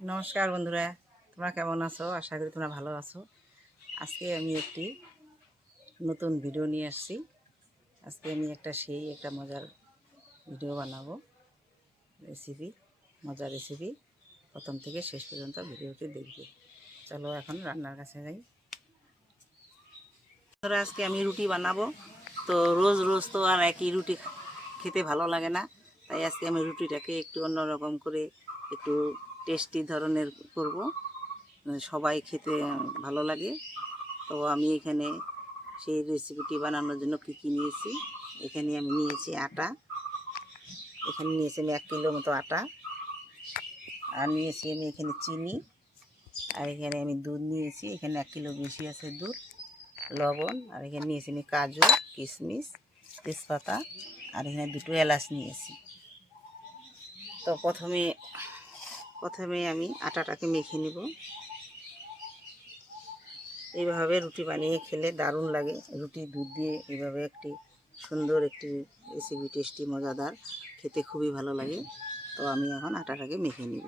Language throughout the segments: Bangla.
নমস্কার বন্ধুরা, তোমরা কেমন আছো? আশা করি তোমরা ভালো আছো। আজকে আমি একটি নতুন ভিডিও নিয়ে আসছি। আজকে আমি একটা মজার ভিডিও বানাবো। রেসিপি, মজার রেসিপি। প্রথম থেকে শেষ পর্যন্ত ভিডিওটি দেখবে। চলো এখন রান্নার কাছে যাই। বন্ধুরা, আজকে আমি রুটি বানাবো। তো রোজ রোজ তো আর একই রুটি খেতে ভালো লাগে না, তাই আজকে আমি রুটিটাকে একটু অন্যরকম করে একটু টেস্টি ধরনের করব, সবাই খেতে ভালো লাগে। তো আমি এখানে সেই রেসিপিটি বানানোর জন্য কী কী নিয়েছি, এখানে আমি নিয়েছি আটা। এখানে নিয়েছি আমি 1 কিলো মতো আটা, আর নিয়েছি আমি এখানে চিনি, আর এখানে আমি দুধ নিয়েছি। এখানে 1 কিলো বেশি আছে দুধ, লবণ, আর এখানে নিয়েছি আমি কাজু, কিশমিশ, তেজপাতা, আর এখানে 2টো এলাচ নিয়েছি। তো প্রথমে আমি আটাটাকে মেখে নিব। এইভাবে রুটি বানিয়ে খেলে দারুণ লাগে। রুটি দুধ দিয়ে এইভাবে একটি সুন্দর একটি রেসিপি, টেস্টি মজাদার, খেতে খুবই ভালো লাগে। তো আমি এখন আটাটাকে মেখে নিব।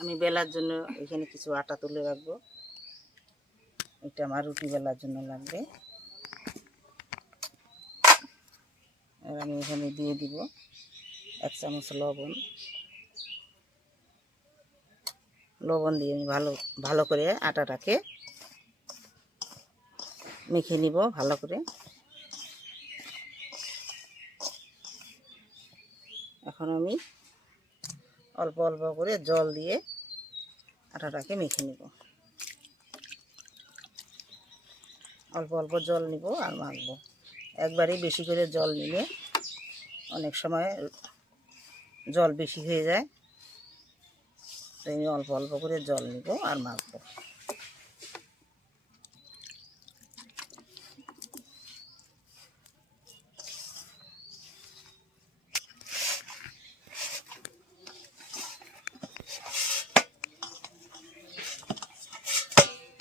আমি বেলার জন্য এখানে কিছু আটা তুলে রাখবো। এটা আমার রুটি বেলার জন্য লাগবে। আর আমি এখানে দিয়ে দিব 1 চামচ লবণ দিয়ে আমি ভালো করে আটাটাকে মেখে নিব ভালো করে। এখন আমি অল্প অল্প করে জল দিয়ে আটাটাকে মেখে নিব। অল্প অল্প জল নিব আর মাখবো। একবারেই বেশি করে জল নিলে অনেক সময় জল বেশি হয়ে যায়, তাই আমি অল্প অল্প করে জল নিব আর মাখবো।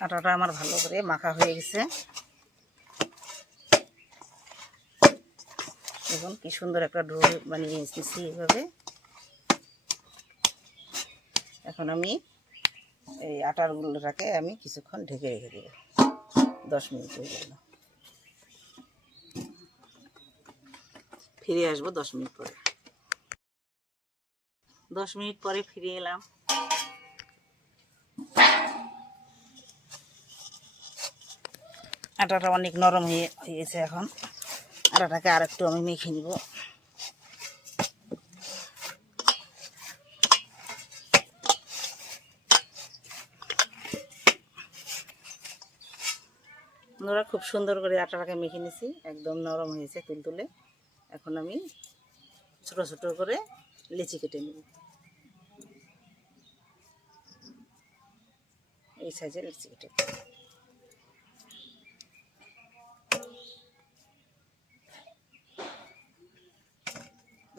আটাটা আমার ভালো করে মাখা হয়ে গেছে। দেখুন কি সুন্দর একটা ডো বানিয়ে এসেছি এইভাবে। এখন আমি এই আটার গুলোটাকে আমি কিছুক্ষণ ঢেকে রেখে দেব, 10 মিনিটের জন্য। ফিরে আসবো 10 মিনিট পরে। 10 মিনিট পরে ফিরে এলাম। আটাটা অনেক নরম হয়ে গেছে। এখন আটাটাকে আর একটু আমি মেখে নিব। বন্ধুরা, খুব সুন্দর করে আটাটাকে মেখে নিয়েছি, একদম নরম হয়েছে তুলতুলে। এখন আমি ছোট ছোট করে লেচি কেটে নেব। এই সাইজের লেচি কেটে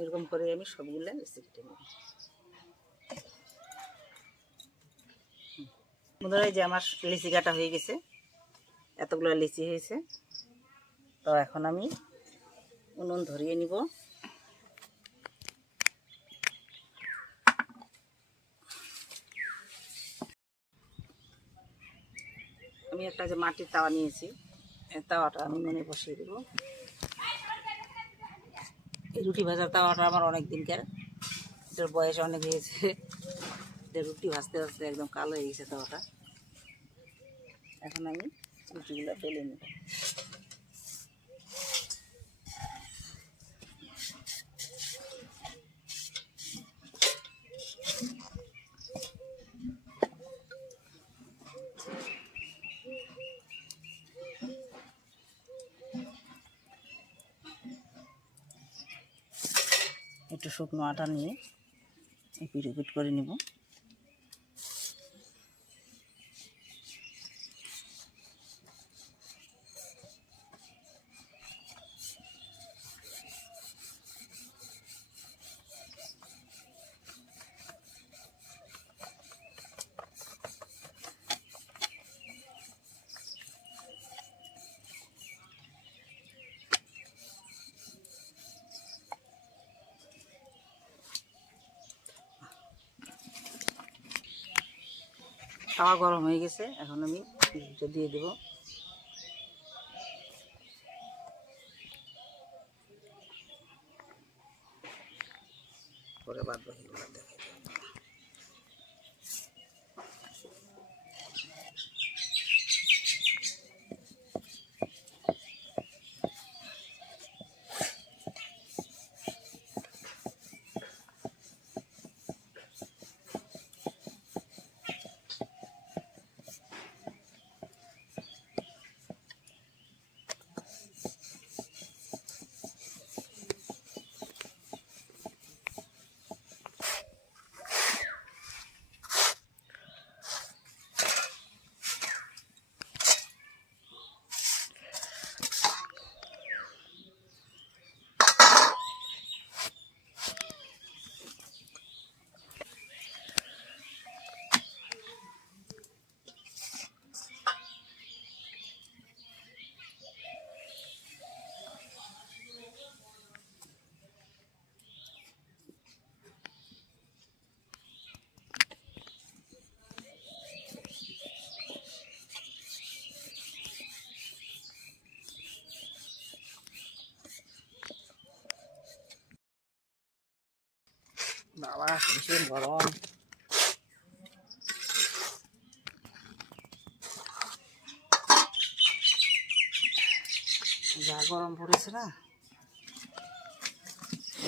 এরকম করে আমি সবগুলো লেচি কেটে নেব। বন্ধুরা, এই যে আমার লিচি কাটা হয়ে গেছে, এতগুলো লিচি হয়েছে। তো এখন আমি উনুন ধরিয়ে নিব। আমি একটা যে মাটির তাওয়া নিয়েছি, এই তাওয়াটা আমি উনুনে বসিয়ে দেব। এই রুটি ভাজার তাওয়াটা আমার অনেক দিনকার, এটার বয়স অনেক হয়েছে। এটা রুটি ভাজতে ভাজতে একদম কালো হয়ে গেছে তাওয়াটা। এখন আমি রুটিগুলো বেলে নেব। একটু শুকনো আটা নিয়ে পিট পিট করে নেব। তাওয়া গরম হয়ে গেছে, এখন আমি রুটিটা দিয়ে দেব। পরে বাদ বাকিগুলো দেখাই দেব। বাবা ভীষণ গরম, যা গরম পড়েছে না,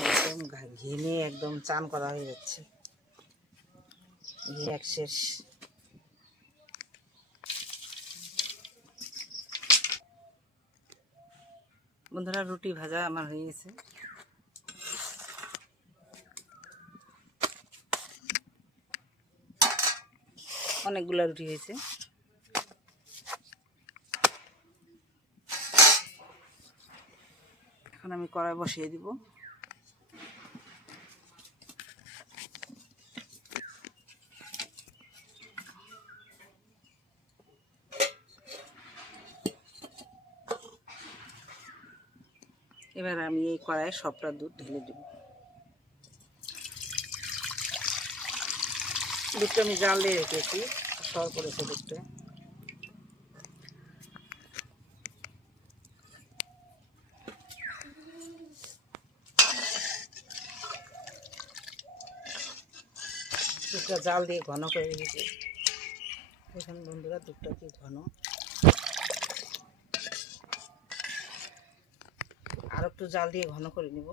একদম ঘেমে একদম চান করা হয়ে যাচ্ছে। এক শেষ। বন্ধুরা, রুটি ভাজা আমার হয়ে গেছে। অনেকগুলো রুটি হয়েছে। এখন আমি কড়াই বসিয়ে দিব। এবার আমি এই কড়াইয়ে সবটা দুধ ঢেলে দেব। দুধটা আমি জাল দিয়ে রেখেছি, সর করেছে দুধটা। দুধটা জাল দিয়ে ঘন করে রেখেছি। দেখুন বন্ধুরা, দুধটা কি ঘন। আর একটু জাল দিয়ে ঘন করে নিব।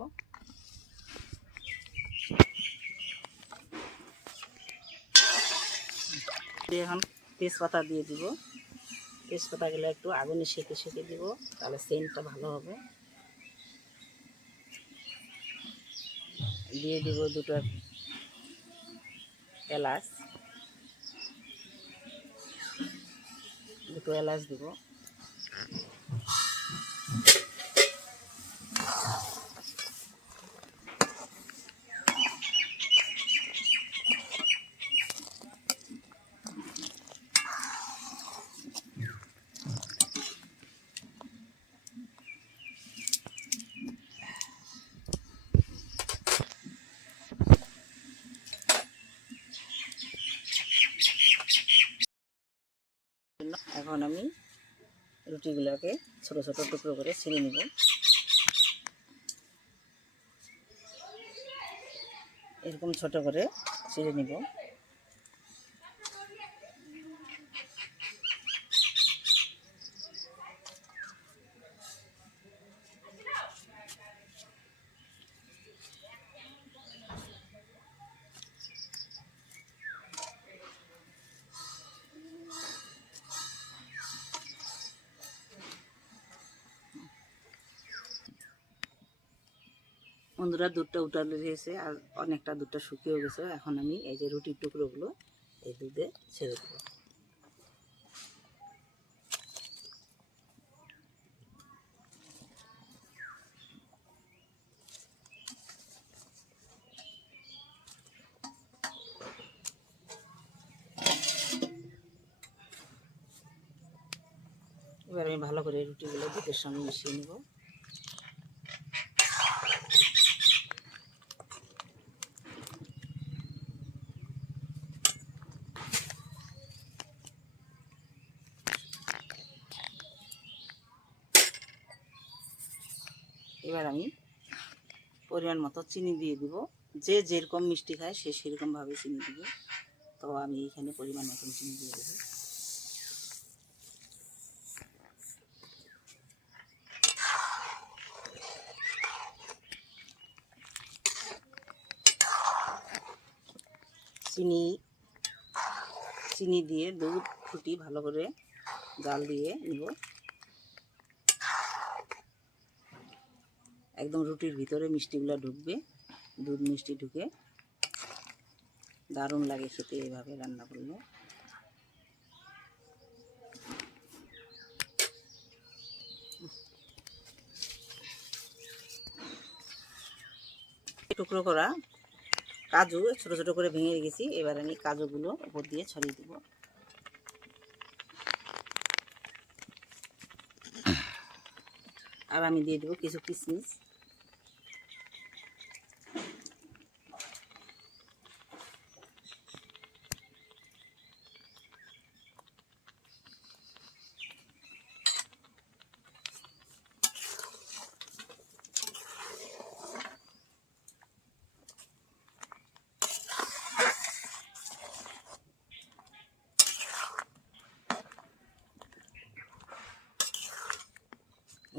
এখন তেজপাতা দিয়ে দিব। তেজপাতাগুলো একটু আগুনে সেঁকে সেঁকে দিব, তাহলে সেন্টটা ভালো হবে। দিয়ে দিব দুটো এলাচ, দিব। এখন আমি রুটিগুলোকে ছোট ছোট টুকরো করে ছিঁড়ে নিব। এরকম ছোট করে ছিঁড়ে নিব। বন্ধুরা, দুধটা উঠালে দিয়েছে আর অনেকটা দুধটা শুকিয়ে গেছে। এখন আমি এই যে রুটির টুকরোগুলো এই দুধে ছেড়ে দেবো। এবার আমি ভালো করে রুটিগুলো দুধের সঙ্গে মিশিয়ে নেব। এবার আমি পরিমাণ মতো চিনি দিয়ে দিব। যে যেরকম মিষ্টি খায় সে সেরকমভাবে চিনি দিবে। তো আমি এখানে পরিমাণ মতন চিনি দিয়ে দেবো। চিনি দিয়ে দুধ ফুটি ভালো করে জাল দিয়ে নিব। একদম রুটির ভিতরে মিষ্টিগুলো ঢুকবে, দুধ মিষ্টি ঢুকে দারুণ লাগে খেতে এইভাবে রান্না করলে। টুকরো করা কাজু ছোট ছোট করে ভেঙে রেখেছি, এবার আমি কাজুগুলো উপর দিয়ে ছড়িয়ে দিব। আর আমি দিয়ে দেবো কিছু কিশমিশ।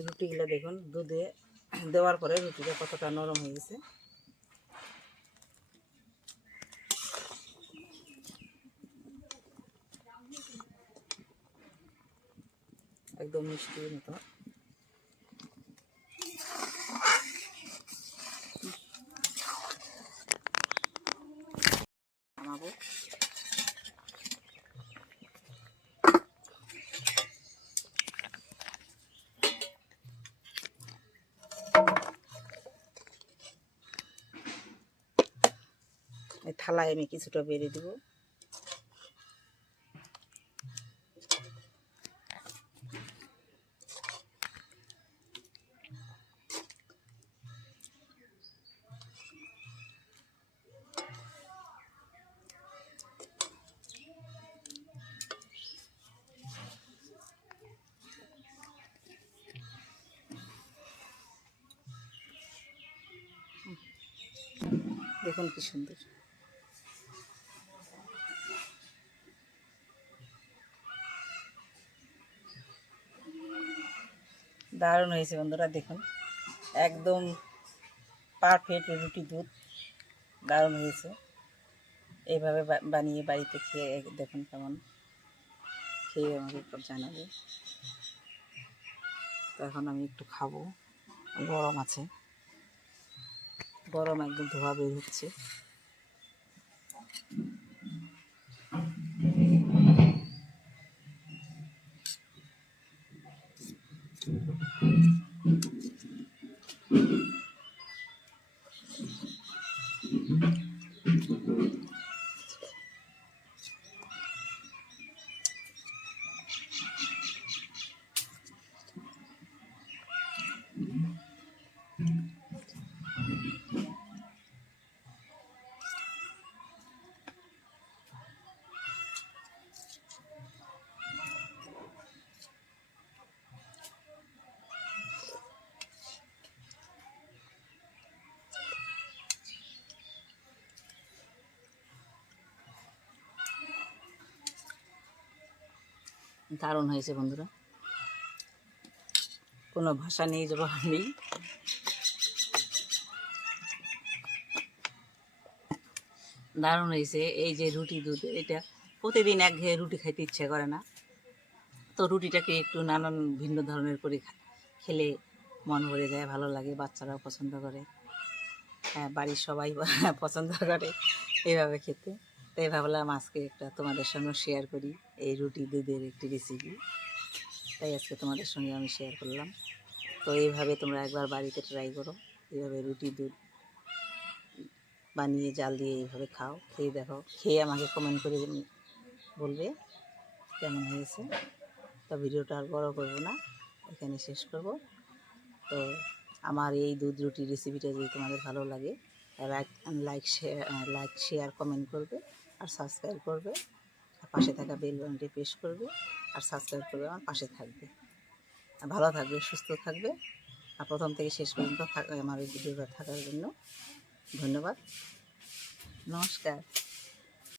রুটিগুলো দেখুন দুধে দেওয়ার পরে রুটিটা কতটা নরম হয়ে গেছে। একদম মিষ্টির মতো। নামাবো। এই থালায় আমি কিছুটা বেড়ে দেব। দেখুন কি সুন্দর। দারুণ হয়েছে বন্ধুরা, দেখুন একদম পারফেক্ট রুটি দুধ, দারুণ হয়েছে। এইভাবে বানিয়ে বাড়িতে খেয়ে দেখুন কেমন, খেয়ে আমাকে জানাবে। তো এখন আমি একটু খাবো, গরম আছে, গরম একদম ধোয়া বের হচ্ছে। দারুণ হয়েছে বন্ধুরা, কোনো ভাষা নেই, জবাব নেই। দারুণ হয়েছে। এই যে রুটি দুধ, এটা প্রতিদিন একঘেয়ে রুটি খাইতে ইচ্ছে করে না, তো রুটিটাকে একটু নানান ভিন্ন ধরনের করে খেলে মন ভরে যায়, ভালো লাগে, বাচ্চারাও পছন্দ করে, হ্যাঁ বাড়ির সবাই পছন্দ করে এইভাবে খেতে। তাই ভাবলাম আজকে একটা তোমাদের সঙ্গে শেয়ার করি এই রুটি দুধের একটি রেসিপি, তাই আজকে তোমাদের সঙ্গে আমি শেয়ার করলাম। তো এইভাবে তোমরা একবার বাড়িতে ট্রাই করো, এইভাবে রুটি দুধ বানিয়ে জাল দিয়ে এইভাবে খাও, খেয়ে দেখো, খেয়ে আমাকে কমেন্ট করে বলবে কেমন হয়েছে। তো ভিডিওটা আর বড় করবো না, এখানে শেষ করব। তো আমার এই দুধ রুটি রেসিপিটা যদি তোমাদের ভালো লাগে, লাইক শেয়ার কমেন্ট করবে, আর সাবস্ক্রাইব করবে, আর পাশে থাকা বেল বাটনটি প্রেস করবে, আর সাবস্ক্রাইব করবে, আমার পাশে থাকবে। ভালো থাকবে, সুস্থ থাকবে, আর প্রথম থেকে শেষ পর্যন্ত আমার এই ভিডিওটা থাকার জন্য ধন্যবাদ। নমস্কার।